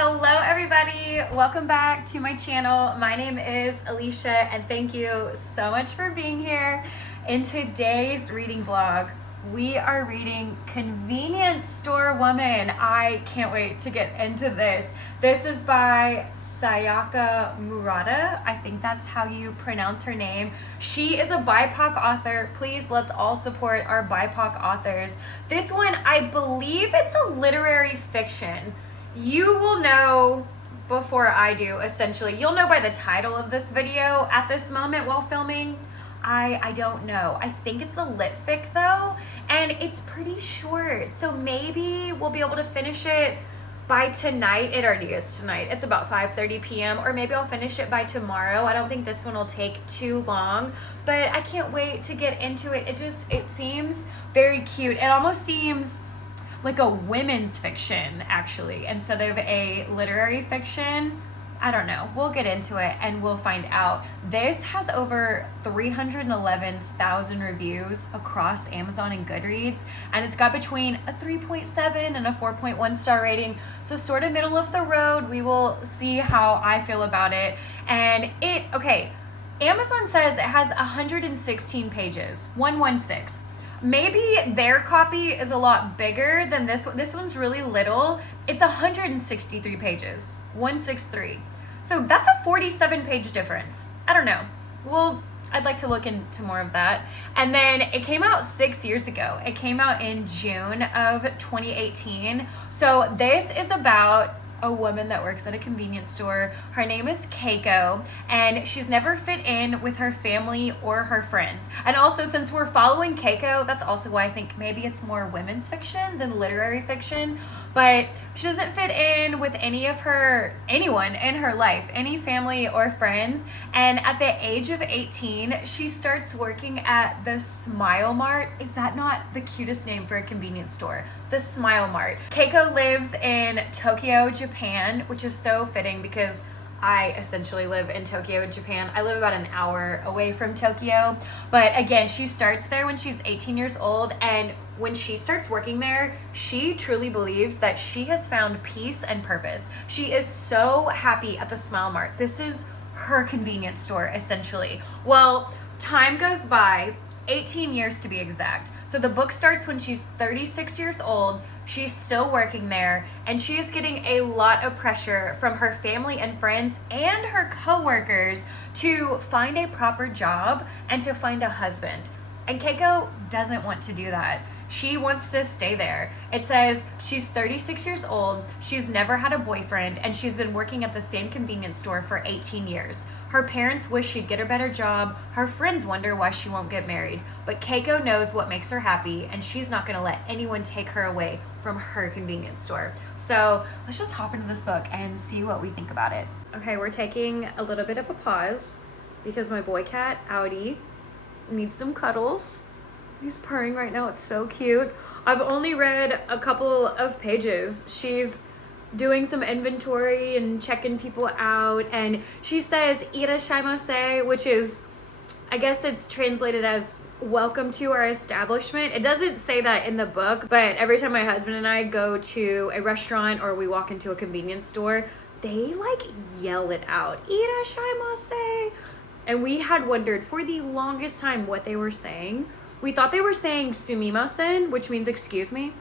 Hello everybody, welcome back to my channel. My name is Alicia and thank you so much for being here. In today's reading vlog, we are reading Convenience Store Woman. I can't wait to get into this. This is by Sayaka Murata. I think that's how you pronounce her name. She is a BIPOC author. Please, let's all support our BIPOC authors. This one, I believe it's a literary fiction. You will know before I do, essentially. You'll know by the title of this video at this moment while filming. I don't know. I think it's a lit fic though, and it's pretty short. So maybe we'll be able to finish it by tonight. It already is tonight. It's about 5:30 p.m. or maybe I'll finish it by tomorrow. I don't think this one will take too long, but I can't wait to get into it. It seems very cute. It almost seems like a women's fiction, actually, instead of a literary fiction. I don't know. We'll get into it and we'll find out. This has over 311,000 reviews across Amazon and Goodreads, and it's got between a 3.7 and a 4.1 star rating. So sort of middle of the road. We will see how I feel about it. And Amazon says it has 116 pages, 116. Maybe their copy is a lot bigger than this one. This one's really little. It's 163 pages, 163. So that's a 47 page difference. I don't know. Well, I'd like to look into more of that. And then it came out 6 years ago. It came out in June of 2018. So this is about a woman that works at a convenience store. Her name is Keiko, and she's never fit in with her family or her friends. And also, since we're following Keiko, that's also why I think maybe it's more women's fiction than literary fiction. But she doesn't fit in with anyone in her life, any family or friends. And at the age of 18, she starts working at the Smile Mart. Is that not the cutest name for a convenience store? The Smile Mart. Keiko lives in Tokyo, Japan, which is so fitting because I essentially live in Tokyo, Japan. I live about an hour away from Tokyo. But again, she starts there when she's 18 years old, and when she starts working there, she truly believes that she has found peace and purpose. She is so happy at the Smile Mart. This is her convenience store, essentially. Well, time goes by, 18 years to be exact. So the book starts when she's 36 years old. She's still working there, and she is getting a lot of pressure from her family and friends and her coworkers to find a proper job and to find a husband. And Keiko doesn't want to do that. She wants to stay there. It says she's 36 years old, she's never had a boyfriend, and she's been working at the same convenience store for 18 years. Her parents wish she'd get a better job. Her friends wonder why she won't get married. But Keiko knows what makes her happy, and she's not gonna let anyone take her away from her convenience store. So let's just hop into this book and see what we think about it. Okay, we're taking a little bit of a pause because my boy cat, Audi, needs some cuddles. He's purring right now. It's so cute. I've only read a couple of pages. She's doing some inventory and checking people out, and she says "irashaimase," which is, I guess it's translated as "welcome to our establishment." It doesn't say that in the book, but every time my husband and I go to a restaurant or we walk into a convenience store, they like yell it out, "irashaimase." And we had wondered for the longest time what they were saying. We thought they were saying "sumimasen," which means excuse me.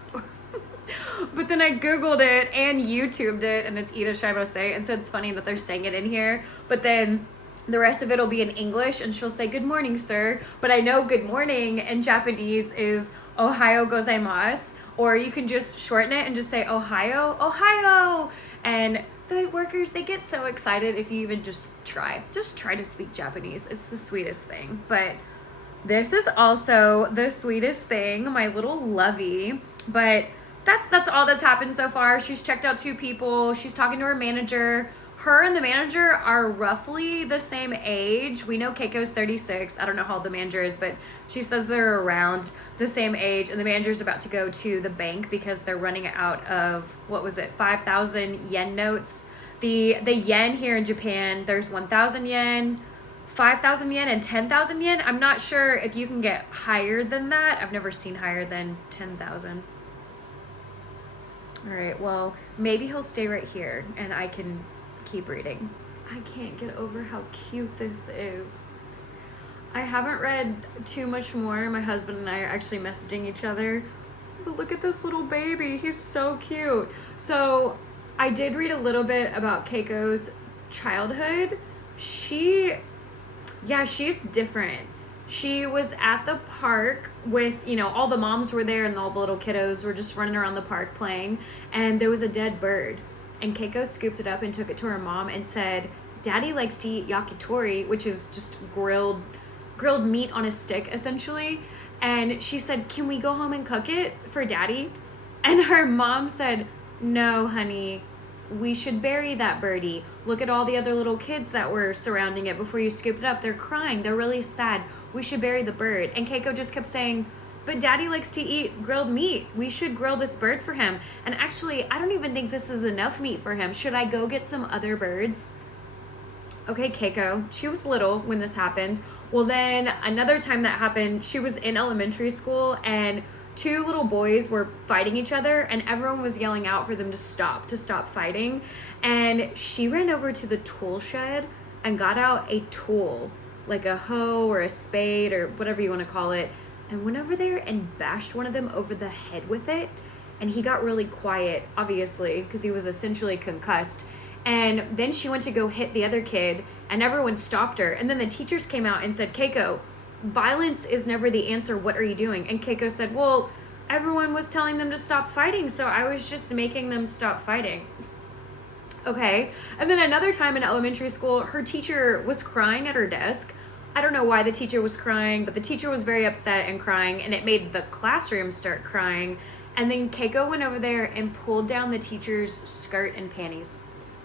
But then I Googled it and YouTubed it, and it's "irashaimase," and so it's funny that they're saying it in here. But then the rest of it will be in English, and she'll say "good morning, sir." But I know good morning in Japanese is "ohayo gozaimasu," or you can just shorten it and just say "ohayo, ohayo." And the workers, they get so excited if you even just try to speak Japanese. It's the sweetest thing. But this is also the sweetest thing, my little lovey. But that's all that's happened so far. She's checked out 2 people. She's talking to her manager. Her and the manager are roughly the same age. We know Keiko's 36. I don't know how old the manager is, but she says they're around the same age. And the manager's about to go to the bank because they're running out of, 5,000 yen notes. The yen here in Japan, there's 1,000 yen, 5,000 yen, and 10,000 yen. I'm not sure if you can get higher than that. I've never seen higher than 10,000. All right, well, Maybe he'll stay right here and I can keep reading. I can't get over how cute this is. I haven't read too much more. My husband and I are actually messaging each other. But look at this little baby. He's so cute. So I did read a little bit about Keiko's childhood. She's different. She was at the park with, all the moms were there and all the little kiddos were just running around the park playing, and there was a dead bird. And Keiko scooped it up and took it to her mom and said, Daddy likes to eat yakitori, which is just grilled meat on a stick, essentially. And she said, can we go home and cook it for Daddy? And her mom said, no, honey, we should bury that birdie. Look at all the other little kids that were surrounding it before you scoop it up. They're crying. They're really sad. We should bury the bird. And Keiko just kept saying, but Daddy likes to eat grilled meat. We should grill this bird for him. And actually, I don't even think this is enough meat for him. Should I go get some other birds? Okay, Keiko, she was little when this happened. Well, then another time that happened, she was in elementary school and two little boys were fighting each other and everyone was yelling out for them to stop fighting. And she ran over to the tool shed and got out a tool, like a hoe or a spade or whatever you want to call it, and went over there and bashed one of them over the head with it. And he got really quiet, obviously, because he was essentially concussed. And then she went to go hit the other kid and everyone stopped her. And then the teachers came out and said, Keiko, violence is never the answer. What are you doing? And Keiko said, well, everyone was telling them to stop fighting, so I was just making them stop fighting. Okay. And then another time in elementary school, her teacher was crying at her desk. I don't know why the teacher was crying, but the teacher was very upset and crying, and it made the classroom start crying. And then Keiko went over there and pulled down the teacher's skirt and panties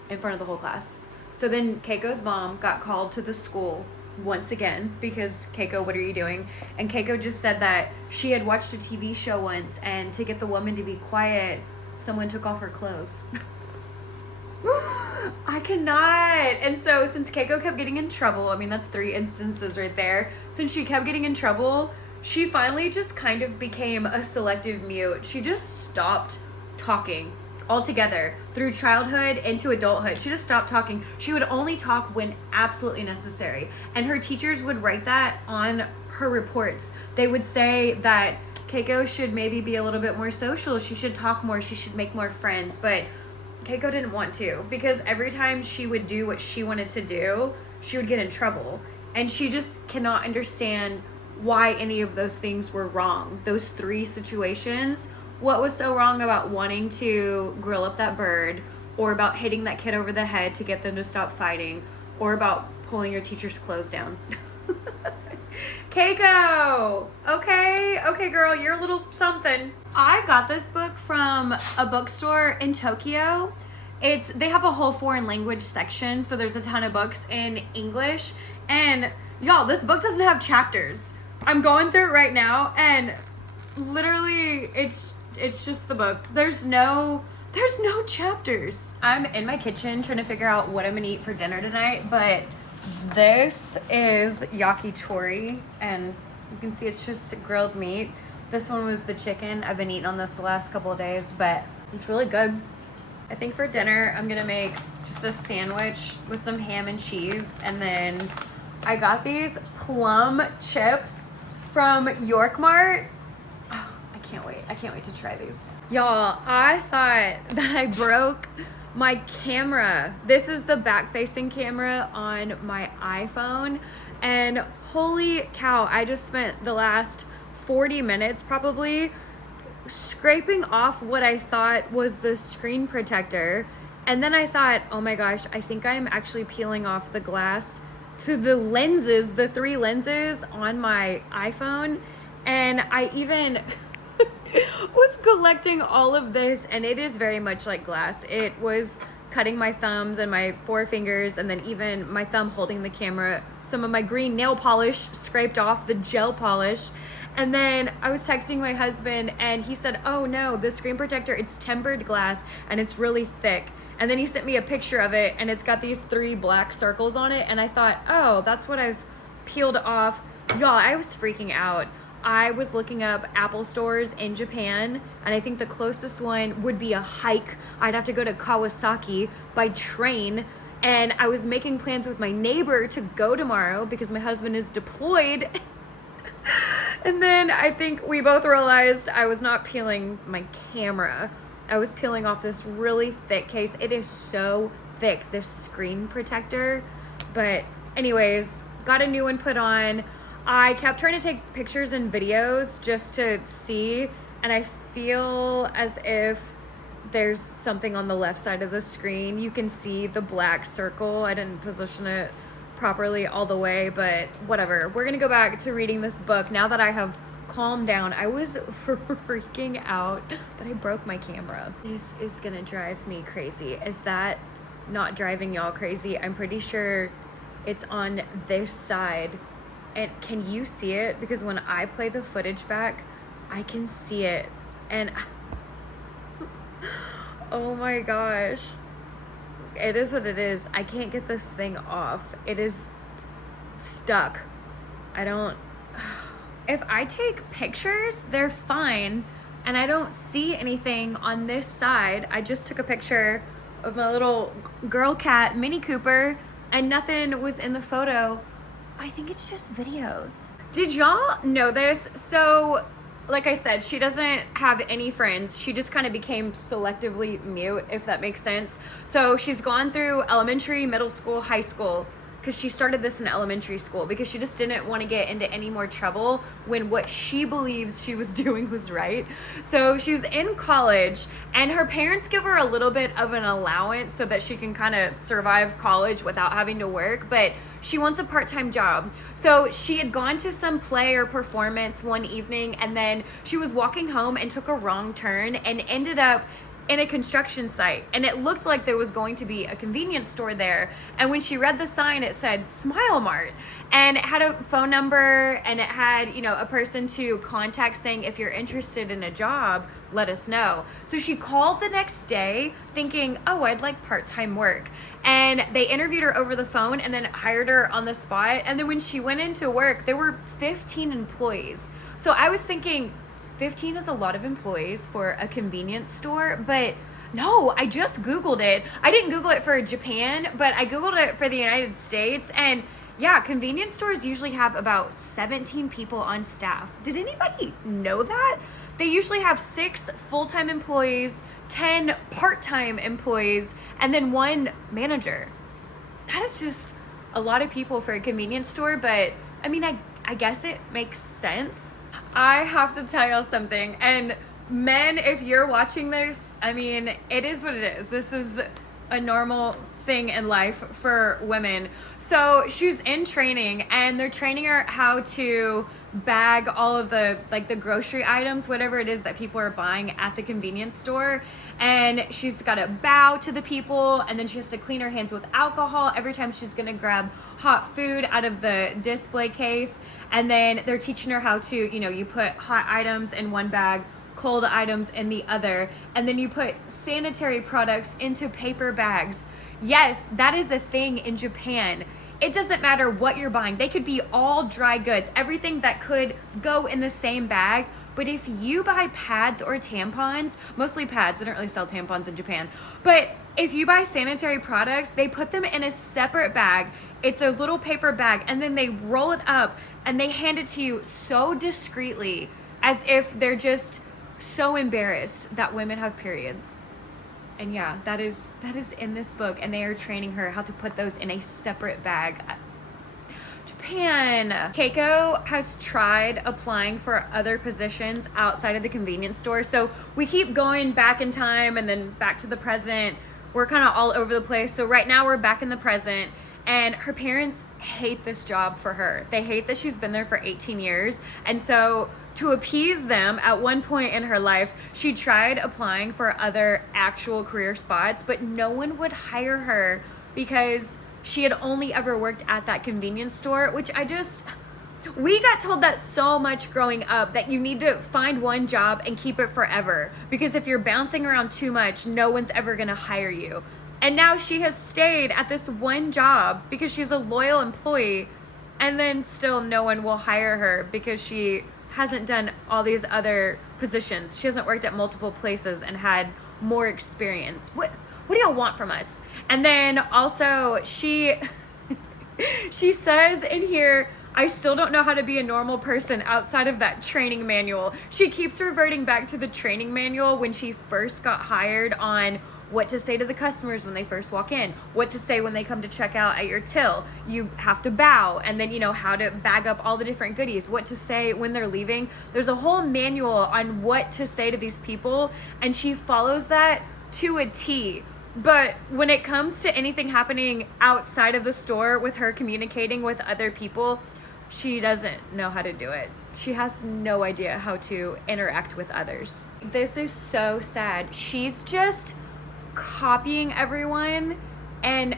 in front of the whole class. So then Keiko's mom got called to the school once again because, Keiko, what are you doing? And Keiko just said that she had watched a TV show once, and to get the woman to be quiet, someone took off her clothes. I cannot. And so since Keiko kept getting in trouble, I mean, that's 3 instances right there. Since she kept getting in trouble, she finally just kind of became a selective mute. She just stopped talking altogether through childhood into adulthood. She just stopped talking. She would only talk when absolutely necessary. And her teachers would write that on her reports. They would say that Keiko should maybe be a little bit more social. She should talk more. She should make more friends. But Keiko didn't want to, because every time she would do what she wanted to do, she would get in trouble. And she just cannot understand why any of those things were wrong. Those 3 situations. What was so wrong about wanting to grill up that bird, or about hitting that kid over the head to get them to stop fighting, or about pulling your teacher's clothes down? Keiko! Okay, girl, you're a little something. I got this book from a bookstore in Tokyo. They have a whole foreign language section, so there's a ton of books in English. And y'all, this book doesn't have chapters. I'm going through it right now, and literally it's just the book. There's no chapters. I'm in my kitchen trying to figure out what I'm gonna eat for dinner tonight, but this is yakitori, and you can see it's just grilled meat. This one was the chicken. I've been eating on this the last couple of days, but it's really good. I think for dinner, I'm gonna make just a sandwich with some ham and cheese, and then I got these plum chips from York Mart. I can't wait to try these. Y'all, I thought that I broke my camera. This is the back-facing camera on my iPhone, and holy cow, I just spent the last 40 minutes probably scraping off what I thought was the screen protector. And then I thought, oh my gosh, I think I'm actually peeling off the glass to the lenses, the 3 lenses on my iPhone. And I even was collecting all of this, and it is very much like glass. It was cutting my thumbs and my 4 fingers, and then even my thumb holding the camera. Some of my green nail polish scraped off the gel polish. And then I was texting my husband, and he said, oh no, the screen protector, it's tempered glass and it's really thick. And then he sent me a picture of it, and it's got these 3 black circles on it. And I thought, oh, that's what I've peeled off. Y'all, I was freaking out. I was looking up Apple stores in Japan, and I think the closest one would be a hike I'd have to go to Kawasaki by train, and I was making plans with my neighbor to go tomorrow because my husband is deployed. And then I think we both realized I was not peeling my camera. I was peeling off this really thick case. It is so thick, this screen protector. But anyways, got a new one put on. I kept trying to take pictures and videos just to see, and I feel as if there's something on the left side of the screen. You can see the black circle. I didn't position it properly all the way, but whatever. We're gonna go back to reading this book now that I have calmed down. I was freaking out that I broke my camera. This is gonna drive me crazy. Is that not driving y'all crazy? I'm pretty sure it's on this side. And can you see it? Because when I play the footage back, I can see it. And oh my gosh. It is what it is. I can't get this thing off. It is stuck. If I take pictures, they're fine. And I don't see anything on this side. I just took a picture of my little girl cat, Mini Cooper, and nothing was in the photo. I think it's just videos. Did y'all know this? So, like I said, she doesn't have any friends. She just kind of became selectively mute, if that makes sense. So she's gone through elementary, middle school, high school, because she started this in elementary school because she just didn't want to get into any more trouble when what she believes she was doing was right. So she's in college, and her parents give her a little bit of an allowance so that she can kind of survive college without having to work, but she wants a part-time job. So she had gone to some play or performance one evening, and then she was walking home and took a wrong turn and ended up in a construction site, and it looked like there was going to be a convenience store there. And when she read the sign, it said Smile Mart, and it had a phone number, and it had, you know, a person to contact saying, if you're interested in a job, let us know. So she called the next day thinking, oh, I'd like part-time work. And they interviewed her over the phone and then hired her on the spot. And then when she went into work, there were 15 employees. So I was thinking, 15 is a lot of employees for a convenience store, but no, I just Googled it. I didn't Google it for Japan, but I Googled it for the United States, and yeah, convenience stores usually have about 17 people on staff. Did anybody know that? They usually have 6 full-time employees, 10 part-time employees, and then 1 manager. That is just a lot of people for a convenience store, but I mean, I guess it makes sense. I have to tell y'all something, and men, if you're watching this, I mean, it is what it is. This is a normal thing in life for women. So she's in training, and they're training her how to bag all of the, like, the grocery items, whatever it is that people are buying at the convenience store. And she's got to bow to the people, and then she has to clean her hands with alcohol every time she's going to grab hot food out of the display case. And then they're teaching her how to, you know, you put hot items in one bag, cold items in the other, and then you put sanitary products into paper bags. Yes, that is a thing in Japan. It doesn't matter what you're buying. They could be all dry goods, everything that could go in the same bag. But if you buy pads or tampons, mostly pads, they don't really sell tampons in Japan, but if you buy sanitary products, they put them in a separate bag. It's a little paper bag, and then they roll it up and they hand it to you so discreetly, as if they're just so embarrassed that women have periods. And yeah, that is in this book, and they are training her how to put those in a separate bag. Japan. Keiko has tried applying for other positions outside of the convenience store. So we keep going back in time and then back to the present. We're kind of all over the place. So right now we're back in the present, and her parents hate this job for her. They hate that she's been there for 18 years. And so to appease them, at one point in her life, she tried applying for other actual career spots, but no one would hire her because she had only ever worked at that convenience store, which we got told that so much growing up, that you need to find one job and keep it forever, because if you're bouncing around too much, no one's ever gonna hire you. And now she has stayed at this one job because she's a loyal employee, and then still no one will hire her because she hasn't done all these other positions. She hasn't worked at multiple places and had more experience. What do y'all want from us? And then also she says in here, I still don't know how to be a normal person outside of that training manual. She keeps reverting back to the training manual when she first got hired on what to say to the customers when they first walk in, what to say when they come to check out at your till. You have to bow, and then, how to bag up all the different goodies, what to say when they're leaving. There's a whole manual on what to say to these people, and she follows that to a T. But when it comes to anything happening outside of the store with her communicating with other people, she doesn't know how to do it. She has no idea how to interact with others. This is so sad. She's just copying everyone and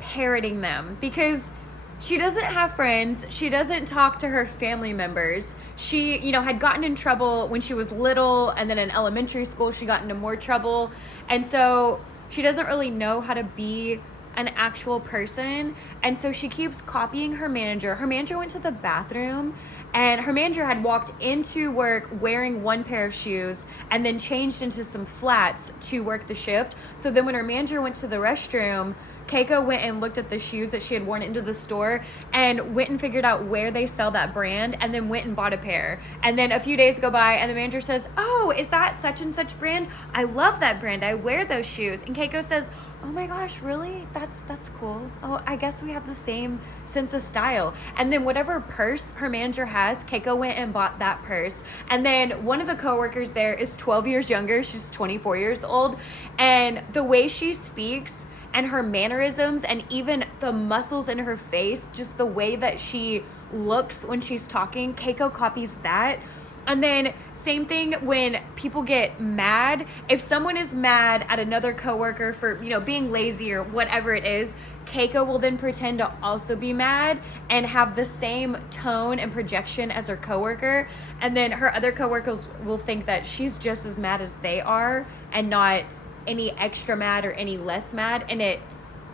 parroting them because she doesn't have friends. She doesn't talk to her family members. She, had gotten in trouble when she was little, and then in elementary school she got into more trouble. And so she doesn't really know how to be an actual person. And so she keeps copying her manager. Her manager went to the bathroom, and her manager had walked into work wearing one pair of shoes and then changed into some flats to work the shift. So then when her manager went to the restroom, Keiko went and looked at the shoes that she had worn into the store and went and figured out where they sell that brand, and then went and bought a pair. And then a few days go by and the manager says, oh, is that such and such brand? I love that brand. I wear those shoes. And Keiko says, oh my gosh, really? That's cool. Oh, I guess we have the same sense of style. And then whatever purse her manager has, Keiko went and bought that purse. And then one of the coworkers there is 12 years younger. She's 24 years old. And the way she speaks and her mannerisms and even the muscles in her face, just the way that she looks when she's talking, Keiko copies that. And then same thing when people get mad. If someone is mad at another coworker for, being lazy or whatever it is, Keiko will then pretend to also be mad and have the same tone and projection as her coworker. And then her other coworkers will think that she's just as mad as they are and not any extra mad or any less mad. And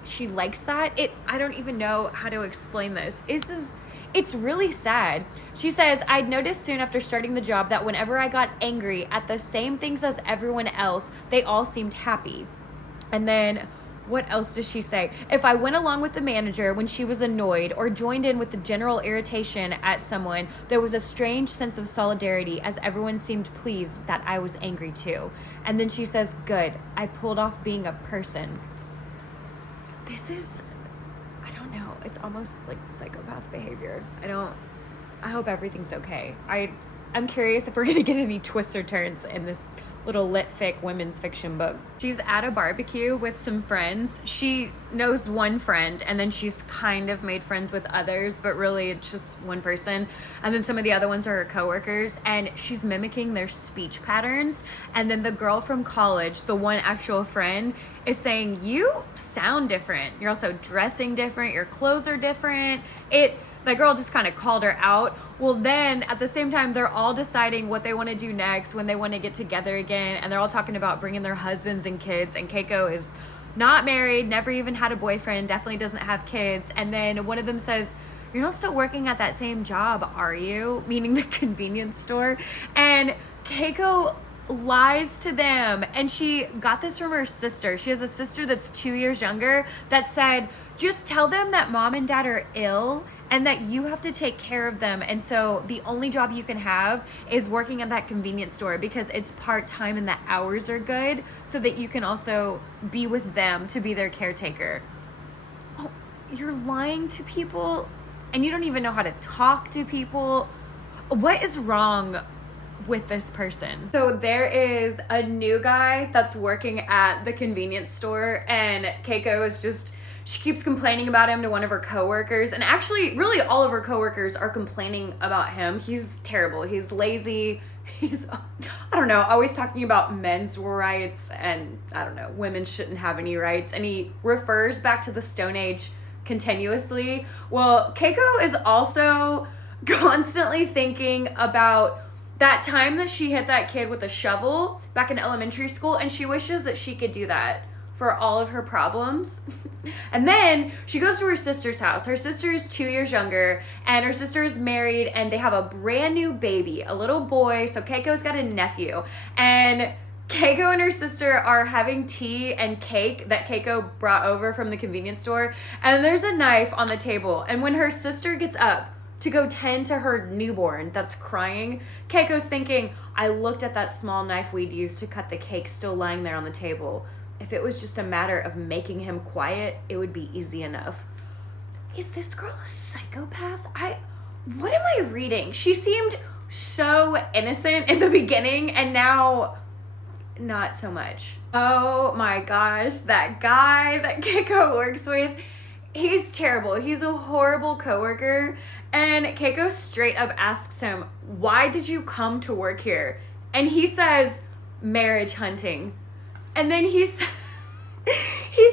she likes that. I don't even know how to explain this. It's really sad. She says, I'd noticed soon after starting the job that whenever I got angry at the same things as everyone else, they all seemed happy. And then what else does she say? If I went along with the manager when she was annoyed or joined in with the general irritation at someone, there was a strange sense of solidarity as everyone seemed pleased that I was angry too. And then she says, good, I pulled off being a person. It's almost like psychopath behavior. I hope everything's okay. I'm curious if we're gonna get any twists or turns in this little lit fic women's fiction book. She's at a barbecue with some friends. She knows one friend, and then she's kind of made friends with others, but really it's just one person. And then some of the other ones are her coworkers, and she's mimicking their speech patterns. And then the girl from college, the one actual friend, is saying, you sound different. You're also dressing different. Your clothes are different. That girl just kind of called her out. Well, then at the same time, they're all deciding what they want to do next, when they want to get together again. And they're all talking about bringing their husbands and kids. And Keiko is not married, never even had a boyfriend, definitely doesn't have kids. And then one of them says, you're not still working at that same job, are you? Meaning the convenience store. And Keiko lies to them. And she got this from her sister. She has a sister that's 2 years younger that said, just tell them that mom and dad are ill and that you have to take care of them. And so the only job you can have is working at that convenience store because it's part-time and the hours are good, so that you can also be with them to be their caretaker. Oh, you're lying to people and you don't even know how to talk to people. What is wrong with this person? So there is a new guy that's working at the convenience store, and Keiko is she keeps complaining about him to one of her coworkers. And actually, really all of her coworkers are complaining about him. He's terrible. He's lazy. He's, always talking about men's rights and, women shouldn't have any rights. And he refers back to the Stone Age continuously. Well, Keiko is also constantly thinking about that time that she hit that kid with a shovel back in elementary school, and she wishes that she could do that for all of her problems. And then she goes to her sister's house. Her sister is 2 years younger, and her sister is married, and they have a brand new baby, a little boy. So Keiko's got a nephew, and Keiko and her sister are having tea and cake that Keiko brought over from the convenience store, and there's a knife on the table. And when her sister gets up to go tend to her newborn that's crying, Keiko's thinking, I looked at that small knife we'd used to cut the cake still lying there on the table. If it was just a matter of making him quiet, it would be easy enough. Is this girl a psychopath? What am I reading? She seemed so innocent in the beginning, and now not so much. Oh my gosh, that guy that Keiko works with, he's terrible. He's a horrible coworker. And Keiko straight up asks him, why did you come to work here? And he says, marriage hunting. And then he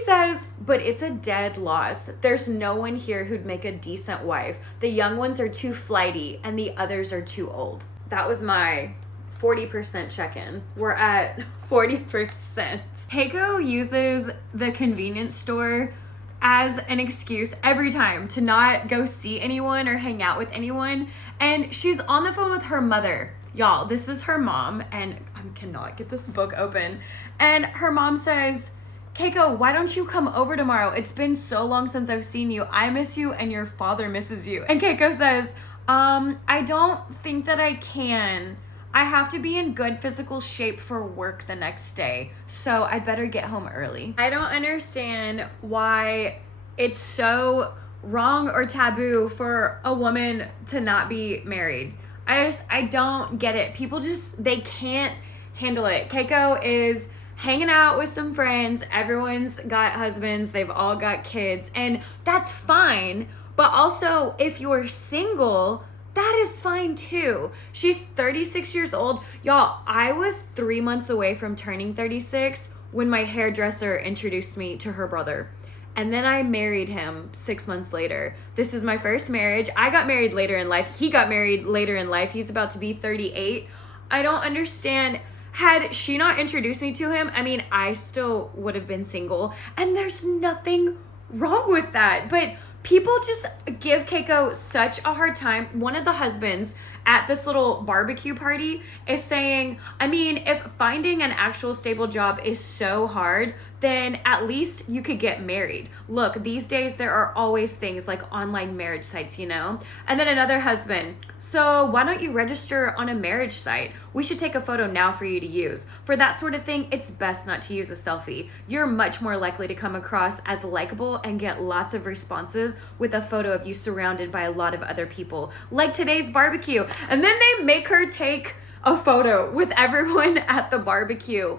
says, but it's a dead loss. There's no one here who'd make a decent wife. The young ones are too flighty and the others are too old. That was my 40% check-in. We're at 40%. Keiko uses the convenience store as an excuse every time to not go see anyone or hang out with anyone. And she's on the phone with her mother. Y'all, this is her mom, and I cannot get this book open. And her mom says, Keiko, why don't you come over tomorrow? It's been so long since I've seen you. I miss you and your father misses you. And Keiko says, I don't think that I can. I have to be in good physical shape for work the next day, so I'd better get home early. I don't understand why it's so wrong or taboo for a woman to not be married. I don't get it. People they can't handle it. Keiko is hanging out with some friends. Everyone's got husbands. They've all got kids, and that's fine. But also, if you're single, that is fine too. She's 36 years old. Y'all, I was 3 months away from turning 36 when my hairdresser introduced me to her brother. And then I married him 6 months later. This is my first marriage. I got married later in life. He got married later in life. He's about to be 38. I don't understand. Had she not introduced me to him, I still would have been single. And there's nothing wrong with that. But people just give Keiko such a hard time. One of the husbands at this little barbecue party is saying, if finding an actual stable job is so hard, then at least you could get married. Look, these days there are always things like online marriage sites, And then another husband, so why don't you register on a marriage site? We should take a photo now for you to use. For that sort of thing, it's best not to use a selfie. You're much more likely to come across as likable and get lots of responses with a photo of you surrounded by a lot of other people, like today's barbecue. And then they make her take a photo with everyone at the barbecue.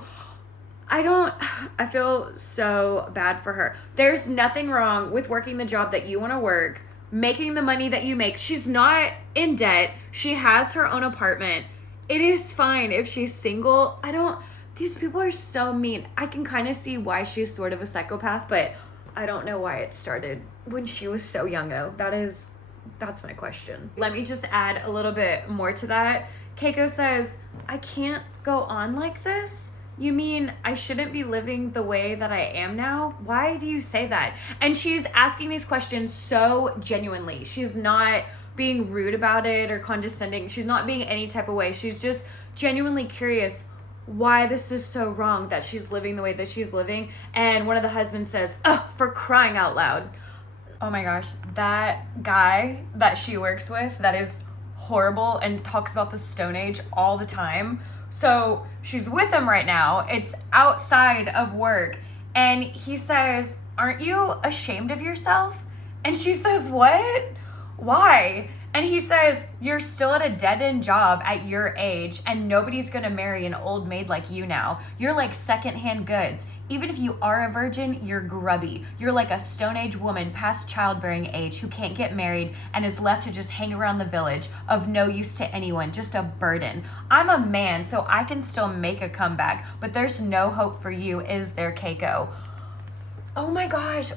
I feel so bad for her. There's nothing wrong with working the job that you want to work, making the money that you make. She's not in debt. She has her own apartment. It is fine if she's single. These people are so mean. I can kind of see why she's sort of a psychopath, but I don't know why it started when she was so young though. That's my question. Let me just add a little bit more to that. Keiko says, I can't go on like this. You mean I shouldn't be living the way that I am now? Why do you say that? And she's asking these questions so genuinely. She's not being rude about it or condescending. She's not being any type of way. She's just genuinely curious why this is so wrong that she's living the way that she's living. And one of the husbands says, oh, for crying out loud. Oh my gosh, that guy that she works with that is horrible and talks about the Stone Age all the time. So she's with him right now. It's outside of work. And he says, aren't you ashamed of yourself? And she says, what? Why? And he says, you're still at a dead-end job at your age and nobody's gonna marry an old maid like you now. You're like secondhand goods. Even if you are a virgin, you're grubby. You're like a Stone Age woman past childbearing age who can't get married and is left to just hang around the village, of no use to anyone, just a burden. I'm a man, so I can still make a comeback, but there's no hope for you, is there, Keiko? Oh my gosh.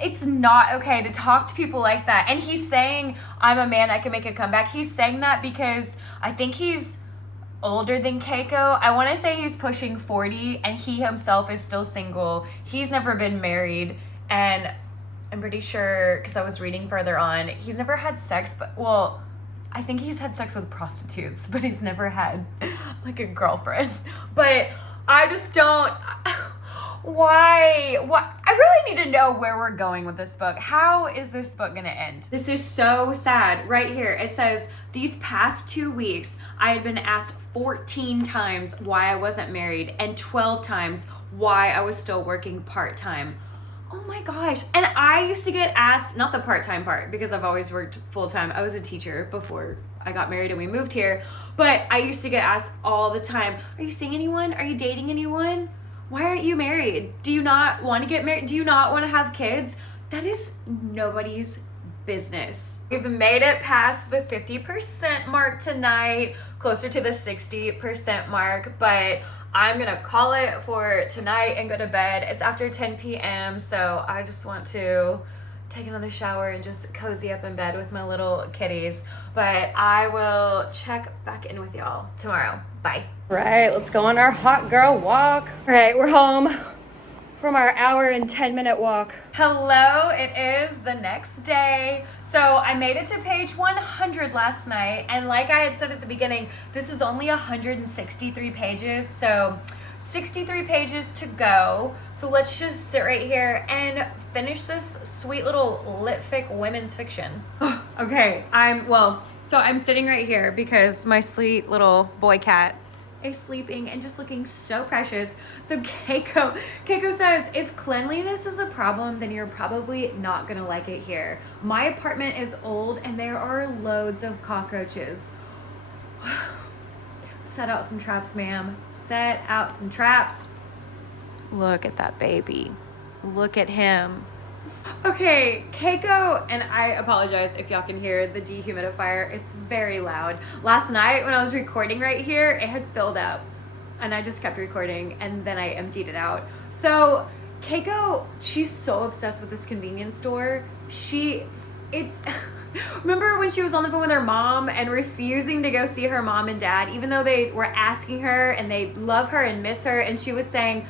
It's not okay to talk to people like that. And he's saying, I'm a man, I can make a comeback. He's saying that because I think he's older than Keiko. I want to say he's pushing 40 and he himself is still single. He's never been married. And I'm pretty sure, because I was reading further on, he's never had sex, I think he's had sex with prostitutes, but he's never had like a girlfriend. But I just don't. Why? What? I really need to know where we're going with this book. How is this book going to end? This is so sad. Right here, it says, these past 2 weeks, I had been asked 14 times why I wasn't married and 12 times why I was still working part-time. Oh my gosh. And I used to get asked, not the part-time part, because I've always worked full-time. I was a teacher before I got married and we moved here. But I used to get asked all the time, are you seeing anyone? Are you dating anyone? Why aren't you married? Do you not want to get married? Do you not want to have kids? That is nobody's business. We've made it past the 50% mark tonight, closer to the 60% mark, but I'm gonna call it for tonight and go to bed. It's after 10 p.m., so I just want to take another shower and just cozy up in bed with my little kitties. But I will check back in with y'all tomorrow. Bye. Right, let's go on our hot girl walk. All right, we're home from our hour and 10-minute walk. Hello, it is the next day. So I made it to page 100 last night, and like I had said at the beginning, this is only 163 pages, so 63 pages to go. So let's just sit right here and finish this sweet little lit fic women's fiction. Okay, so I'm sitting right here because my sweet little boy cat is sleeping and just looking so precious. So Keiko says, if cleanliness is a problem, then you're probably not gonna like it here. My apartment is old and there are loads of cockroaches. Set out some traps, ma'am. Set out some traps. Look at that baby. Look at him. Okay, Keiko, and I apologize if y'all can hear the dehumidifier. It's very loud. Last night when I was recording right here, it had filled up and I just kept recording and then I emptied it out. So Keiko, she's so obsessed with this convenience store. Remember when she was on the phone with her mom and refusing to go see her mom and dad, even though they were asking her and they love her and miss her, and she was saying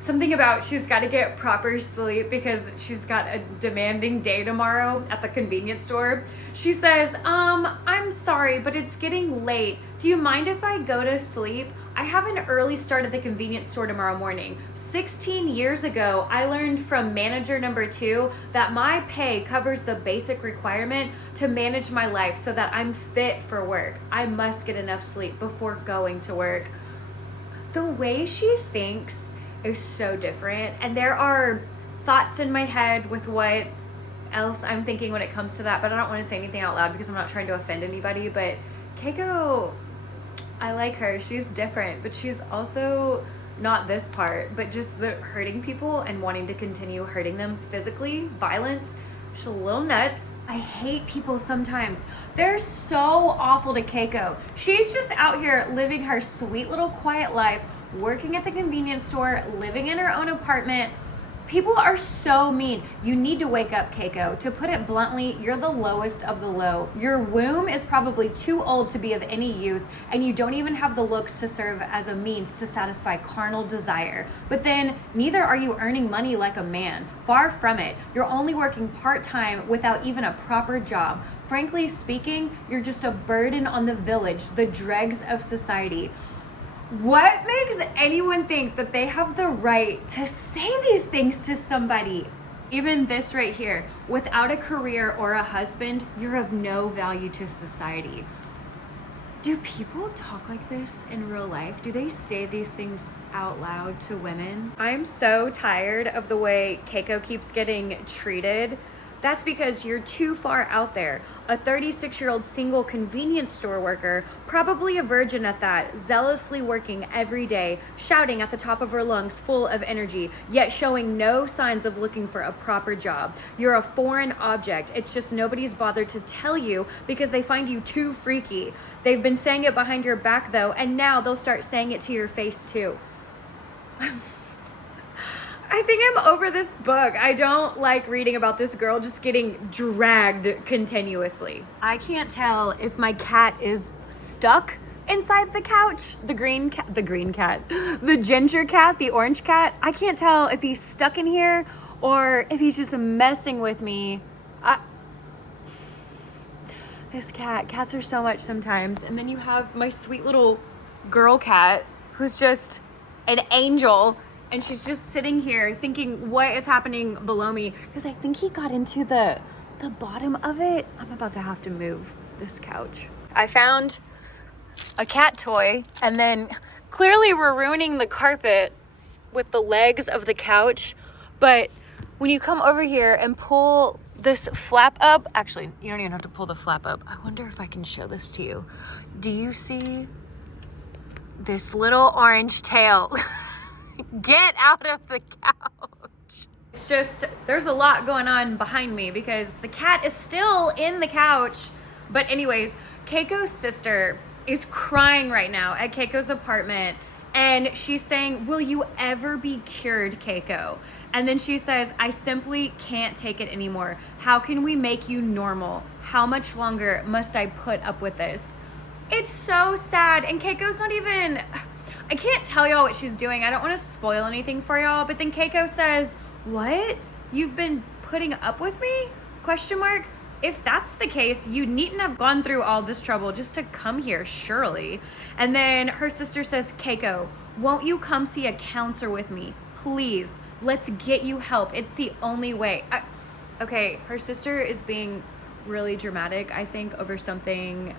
something about she's got to get proper sleep because she's got a demanding day tomorrow at the convenience store. She says, I'm sorry, but it's getting late. Do you mind if I go to sleep? I have an early start at the convenience store tomorrow morning. 16 years ago, I learned from manager number 2 that my pay covers the basic requirement to manage my life so that I'm fit for work. I must get enough sleep before going to work. The way she thinks is so different, and there are thoughts in my head with what else I'm thinking when it comes to that, but I don't want to say anything out loud because I'm not trying to offend anybody. But Keiko, I like her. She's different, but she's also not this part, but just the hurting people and wanting to continue hurting them physically, violence. She's a little nuts. I hate people sometimes. They're so awful to Keiko. She's just out here living her sweet little quiet life, working at the convenience store, living in her own apartment. People are so mean. You need to wake up, Keiko. To put it bluntly, you're the lowest of the low. Your womb is probably too old to be of any use, and you don't even have the looks to serve as a means to satisfy carnal desire. But then, neither are you earning money like a man. Far from it. You're only working part-time without even a proper job. Frankly speaking, you're just a burden on the village, the dregs of society. What makes anyone think that they have the right to say these things to somebody? Even this right here, without a career or a husband, you're of no value to society. Do people talk like this in real life? Do they say these things out loud to women? I'm so tired of the way Keiko keeps getting treated. That's because you're too far out there. A 36-year-old single convenience store worker, probably a virgin at that, zealously working every day, shouting at the top of her lungs full of energy, yet showing no signs of looking for a proper job. You're a foreign object. It's just nobody's bothered to tell you because they find you too freaky. They've been saying it behind your back though, and now they'll start saying it to your face too. I think I'm over this book. I don't like reading about this girl just getting dragged continuously. I can't tell if my cat is stuck inside the couch, the ginger cat, the orange cat. I can't tell if he's stuck in here or if he's just messing with me. Cats are so much sometimes. And then you have my sweet little girl cat who's just an angel, and she's just sitting here thinking, what is happening below me? Because I think he got into the bottom of it. I'm about to have to move this couch. I found a cat toy, and then clearly we're ruining the carpet with the legs of the couch. But when you come over here and pull this flap up, actually, you don't even have to pull the flap up. I wonder if I can show this to you. Do you see this little orange tail? Get out of the couch. It's just, there's a lot going on behind me because the cat is still in the couch. But anyways, Keiko's sister is crying right now at Keiko's apartment, and she's saying, will you ever be cured, Keiko? And then she says, I simply can't take it anymore. How can we make you normal? How much longer must I put up with this? It's so sad. And Keiko's not even, I can't tell y'all what she's doing. I don't want to spoil anything for y'all. But then Keiko says, what? You've been putting up with me? Question mark. If that's the case, you needn't have gone through all this trouble just to come here, surely. And then her sister says, Keiko, won't you come see a counselor with me? Please, let's get you help. It's the only way. Okay, her sister is being really dramatic, I think, over something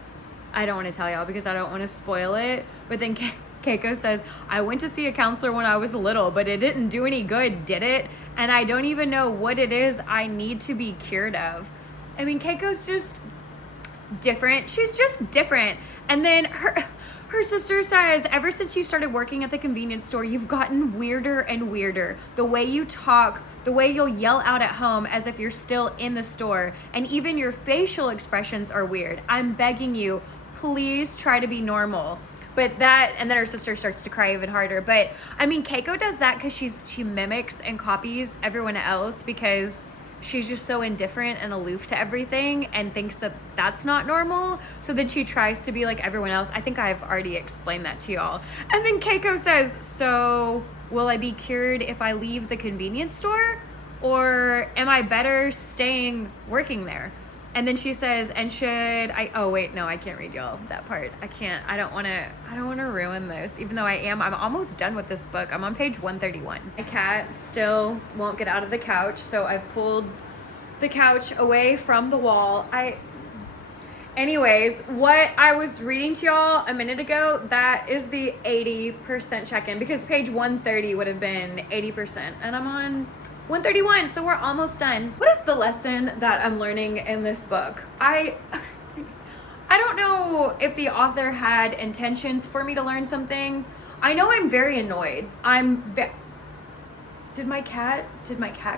I don't want to tell y'all because I don't want to spoil it. But then Keiko says, I went to see a counselor when I was little, but it didn't do any good, did it? And I don't even know what it is I need to be cured of. I mean, Keiko's just different. She's just different. And then her sister says, ever since you started working at the convenience store, you've gotten weirder and weirder. The way you talk, the way you'll yell out at home as if you're still in the store, and even your facial expressions are weird. I'm begging you, please try to be normal. But that, and then her sister starts to cry even harder. But I mean, Keiko does that because she mimics and copies everyone else because she's just so indifferent and aloof to everything and thinks that that's not normal. So then she tries to be like everyone else. I think I've already explained that to y'all. And then Keiko says, so will I be cured if I leave the convenience store? Or am I better staying working there? And then she says, and should I, oh wait, no, I can't read y'all that part. I don't want to ruin this, even though I'm almost done with this book. I'm on page 131. My cat still won't get out of the couch, so I've pulled the couch away from the wall. Anyways, what I was reading to y'all a minute ago, that is the 80% check-in, because page 130 would have been 80%, and I'm on 131, so we're almost done. What is the lesson that I'm learning in this book? I don't know if the author had intentions for me to learn something. I know I'm very annoyed. Did my cat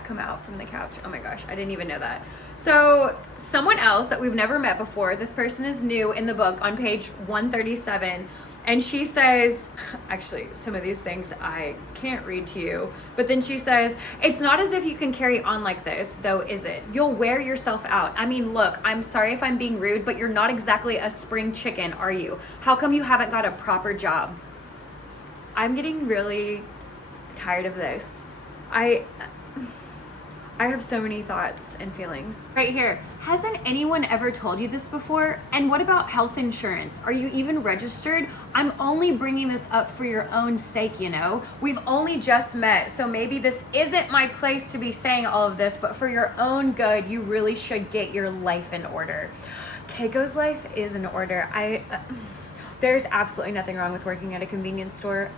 come out from the couch? Oh my gosh, I didn't even know that. So someone else that we've never met before, this person is new in the book on page 137. And she says, actually, some of these things I can't read to you, but then she says, it's not as if you can carry on like this, though, is it? You'll wear yourself out. I mean, look, I'm sorry if I'm being rude, but you're not exactly a spring chicken, are you? How come you haven't got a proper job? I'm getting really tired of this. I have so many thoughts and feelings. Right here. Hasn't anyone ever told you this before? And what about health insurance? Are you even registered? I'm only bringing this up for your own sake, you know? We've only just met, so maybe this isn't my place to be saying all of this, but for your own good, you really should get your life in order. Keiko's life is in order. There's absolutely nothing wrong with working at a convenience store.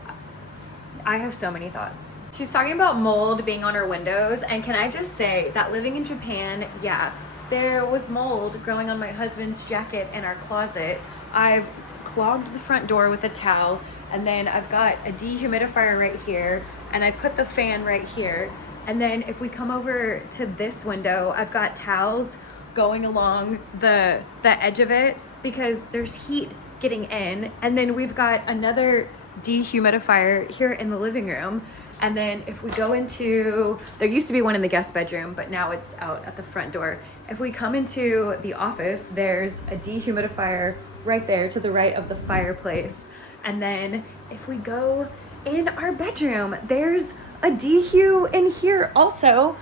I have so many thoughts. She's talking about mold being on her windows, and can I just say that living in Japan, yeah, there was mold growing on my husband's jacket in our closet. I've clogged the front door with a towel, and then I've got a dehumidifier right here, and I put the fan right here. And then if we come over to this window, I've got towels going along the edge of it because there's heat getting in. And then we've got another dehumidifier here in the living room. And then if we go into, there used to be one in the guest bedroom, but now it's out at the front door. If we come into the office, there's a dehumidifier right there to the right of the fireplace. And then if we go in our bedroom, there's a dehu in here also.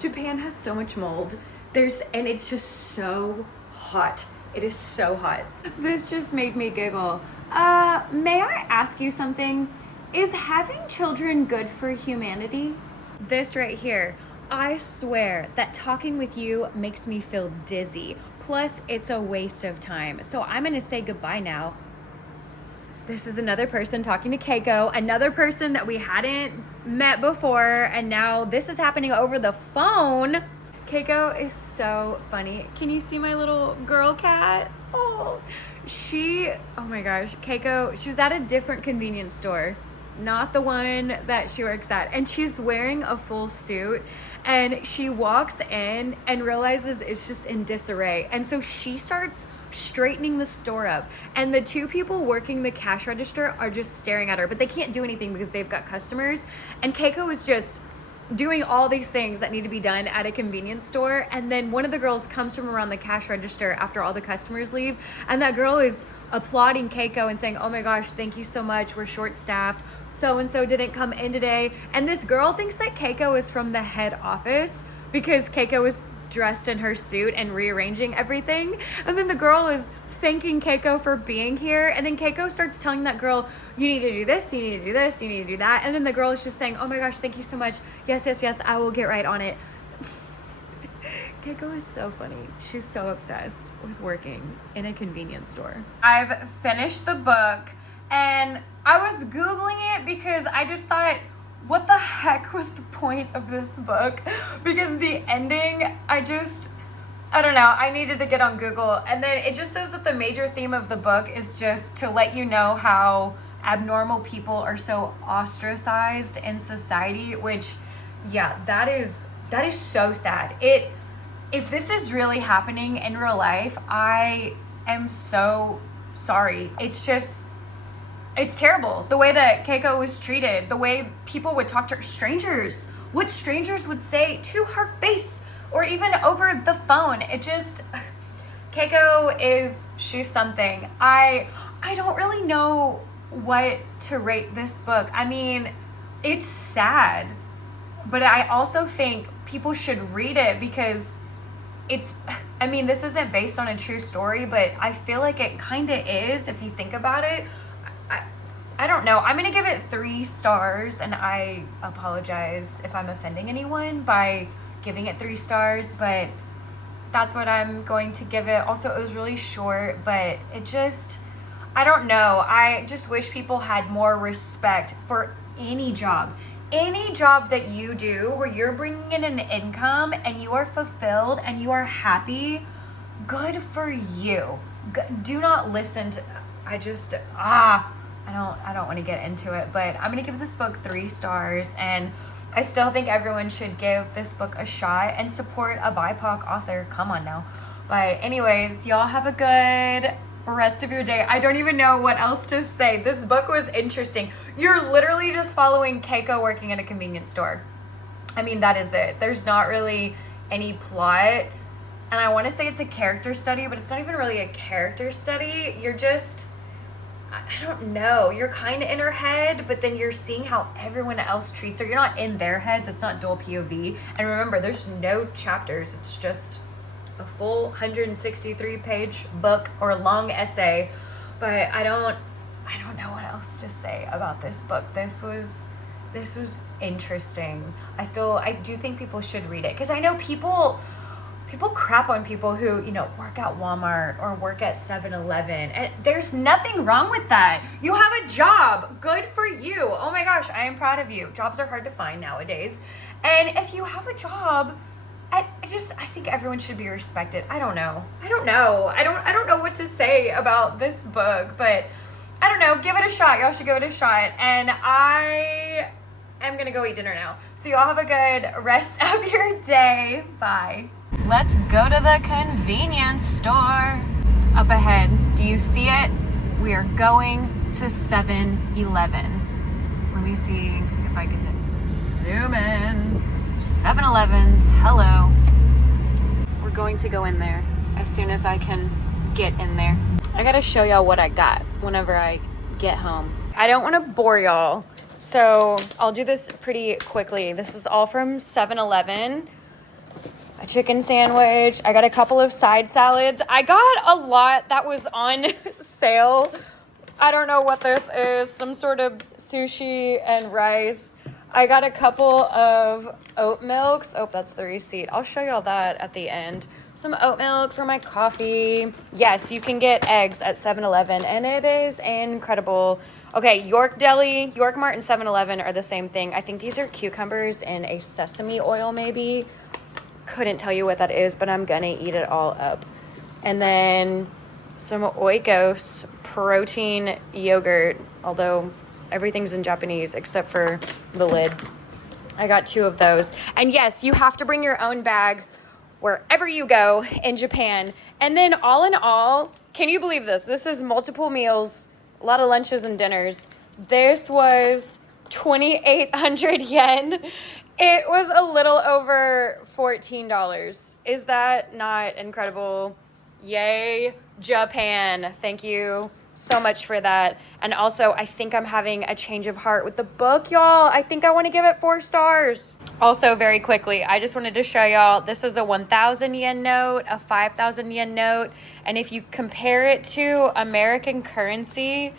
Japan has so much mold. And it's just so hot. It is so hot. This just made me giggle. May I ask you something? Is having children good for humanity? This right here, I swear that talking with you makes me feel dizzy. Plus, it's a waste of time. So I'm gonna say goodbye now. This is another person talking to Keiko, another person that we hadn't met before, and now this is happening over the phone. Keiko is so funny. Can you see my little girl cat? Oh my gosh, Keiko, she's at a different convenience store, not the one that she works at, and she's wearing a full suit, and she walks in and realizes it's just in disarray, and so she starts straightening the store up, and the two people working the cash register are just staring at her, but they can't do anything because they've got customers, and Keiko is just doing all these things that need to be done at a convenience store. And then one of the girls comes from around the cash register after all the customers leave, and that girl is applauding Keiko and saying, oh my gosh, thank you so much, we're short-staffed, so-and-so didn't come in today. And this girl thinks that Keiko is from the head office because Keiko is dressed in her suit and rearranging everything. And then the girl is thanking Keiko for being here, and then Keiko starts telling that girl, you need to do this, you need to do this, you need to do that. And then the girl is just saying, oh my gosh, thank you so much, yes, I will get right on it. Keiko is so funny. She's so obsessed with working in a convenience store. I've finished the book, and I was Googling it because I just thought, what the heck was the point of this book? Because the ending, I don't know, I needed to get on Google, and then it just says that the major theme of the book is just to let you know how abnormal people are so ostracized in society, which, yeah, that is so sad. If this is really happening in real life, I am so sorry. It's terrible. The way that Keiko was treated, the way people would talk to her, strangers, what strangers would say to her face, or even over the phone. Keiko she's something. I don't really know what to rate this book. I mean, it's sad, but I also think people should read it because this isn't based on a true story, but I feel like it kind of is if you think about it. I don't know. I'm going to give it 3 stars, and I apologize if I'm offending anyone by giving it 3 stars, but that's what I'm going to give it. Also, it was really short, but I don't know. I just wish people had more respect for any job that you do where you're bringing in an income and you are fulfilled and you are happy. Good for you. Do not listen to, I don't want to get into it, but I'm going to give this book 3 stars, and I still think everyone should give this book a shot and support a BIPOC author. Come on now. But anyways, y'all have a good rest of your day. I don't even know what else to say. This book was interesting. You're literally just following Keiko working in a convenience store. I mean, that is it. There's not really any plot. And I want to say it's a character study, but it's not even really a character study. I don't know. You're kind of in her head, but then you're seeing how everyone else treats her. You're not in their heads. It's not dual POV. And remember, there's no chapters. It's just a full 163-page book or long essay. But I don't know what else to say about this book. This was interesting. I do think people should read it, because I know people crap on people who, work at Walmart or work at 7-Eleven. And there's nothing wrong with that. You have a job. Good for you. Oh my gosh, I am proud of you. Jobs are hard to find nowadays. And if you have a job, I think everyone should be respected. I don't know. I don't know what to say about this book, but I don't know. Give it a shot. Y'all should give it a shot. And I am going to go eat dinner now. So y'all have a good rest of your day. Bye. Let's go to the convenience store. Up ahead, do you see it? We are going to 7-Eleven. Let me see if I can zoom in. 7-Eleven, hello. We're going to go in there as soon as I can get in there. I gotta show y'all what I got whenever I get home. I don't want to bore y'all, so I'll do this pretty quickly. This is all from 7-Eleven. A chicken sandwich. I got a couple of side salads. I got a lot that was on sale I don't know what this is. Some sort of sushi and rice. I got a couple of oat milks. Oh, that's the receipt. I'll show y'all that at the end. Some oat milk for my coffee. Yes, you can get eggs at 7-Eleven, and it is incredible. Okay, York Deli, York Mart, and 7-Eleven are the same thing. I think these are cucumbers in a sesame oil, maybe. Couldn't tell you what that is, but I'm gonna eat it all up. And then some Oikos protein yogurt, although everything's in Japanese except for the lid. I got 2 of those. And yes, you have to bring your own bag wherever you go in Japan. And then all in all, can you believe this? This is multiple meals, a lot of lunches and dinners. This was 2,800 yen. It was a little over $14. Is that not incredible? Yay, Japan. Thank you so much for that. And also, I think I'm having a change of heart with the book, y'all. I think I want to give it 4 stars. Also, very quickly, I just wanted to show y'all, this is a 1,000 yen note, a 5,000 yen note. And if you compare it to American currency,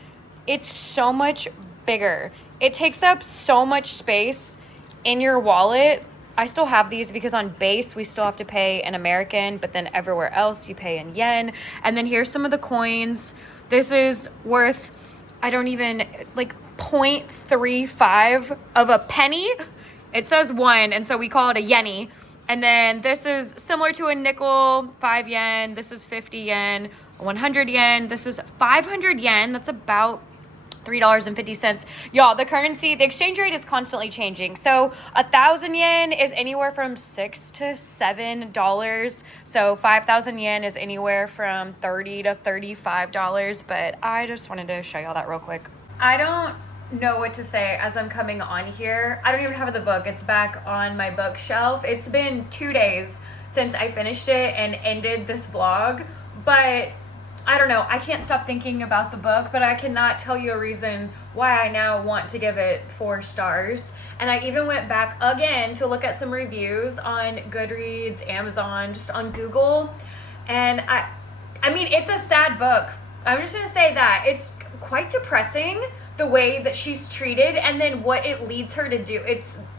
it's so much bigger. It takes up so much space in your wallet. I still have these because on base we still have to pay in American, but then everywhere else you pay in yen. And then here's some of the coins. This is worth, I don't even, like 0.35 of a penny. It says 1, and so we call it a yenny. And then this is similar to a nickel, 5 yen. This is 50 yen, 100 yen. This is 500 yen. That's about $3.50. Y'all, the currency, the exchange rate is constantly changing. So 1,000 yen is anywhere from $6 to $7. So 5,000 yen is anywhere from $30 to $35. But I just wanted to show y'all that real quick. I don't know what to say as I'm coming on here. I don't even have the book. It's back on my bookshelf. It's been 2 days since I finished it and ended this vlog, but I don't know. I can't stop thinking about the book, but I cannot tell you a reason why I now want to give it 4 stars. And I even went back again to look at some reviews on Goodreads, Amazon, just on Google. And I mean, it's a sad book. I'm just going to say that. It's quite depressing, the way that she's treated, and then what it leads her to do.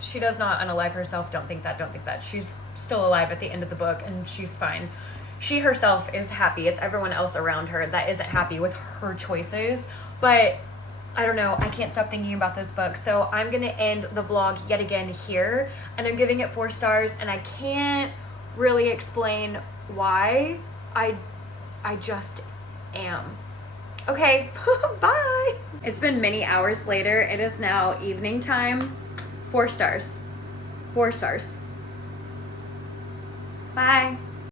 She does not unalive herself. Don't think that. She's still alive at the end of the book, and she's fine. She herself is happy. It's everyone else around her that isn't happy with her choices. But I don't know. I can't stop thinking about this book. So I'm going to end the vlog yet again here. And I'm giving it 4 stars. And I can't really explain why. I just am. Okay. Bye. It's been many hours later. It is now evening time. 4 stars. 4 stars. Bye.